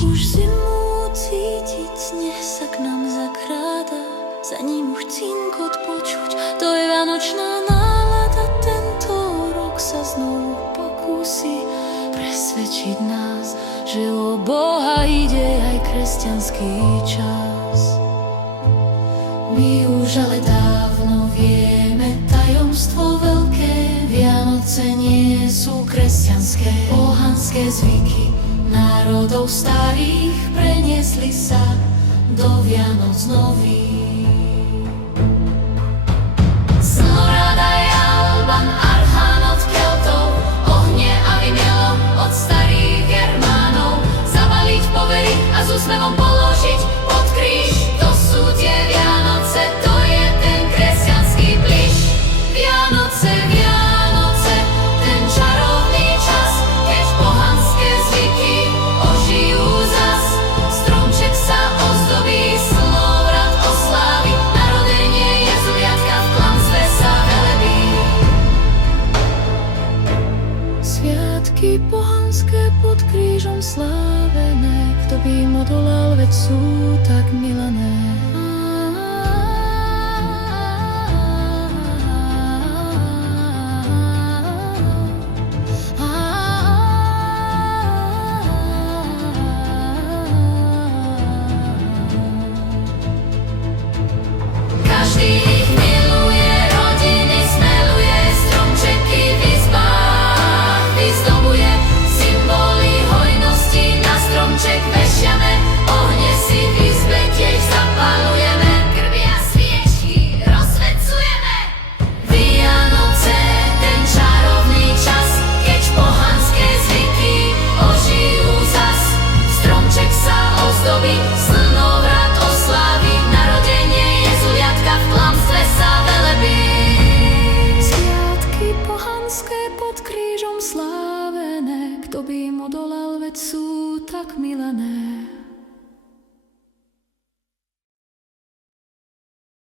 Už zimu cítiť, nech sa k nám zakráda, za ním už cinkot počuť, to je vianočná nálada. Tento rok sa znovu pokúsi presvedčiť nás, že o Boha ide aj kresťanský čas. My už ale dávno vieme tajomstvo veľké, Vianoce nie sú kresťanské, pohanské zvyky národov starých preniesli sa do Vianoc nových. Slnorada je Alban, Archan od Keltov, ohne a vymielo od starých Germánov. Zabaliť, poveriť a s úsmevom položiť pod kríž, to sú tie Vianoce, to je ten kresťanský plyš. Vianoce, Vianoce, ten čarovný čas, keď pohanské zvyky ožijú zas. Stromček sa ozdobí, slnovrat oslávi, narodenie Jezuliatka v klamstve sa velebí. Sviatky pohanské pod krížom slávené, kto by im odolal, veď sú tak milané. Každý ich miluje, rodiny smeluje, stromčeky v izbách vyzdobuje, symboly hojnosti na stromček vešiame, ohne si v izbe tiež zapalujeme, krby a sviečky rozsvecujeme. Vianoce, ten čarovný čas, keď pohanské zvyky ožijú zas. Stromček sa ozdobí, slnovrat oslávi, narodenie Jezuliatka v klamstve sa velebí. Sviatky pohanské pod krížom slávené, kto by im odolal, veď sú tak milané.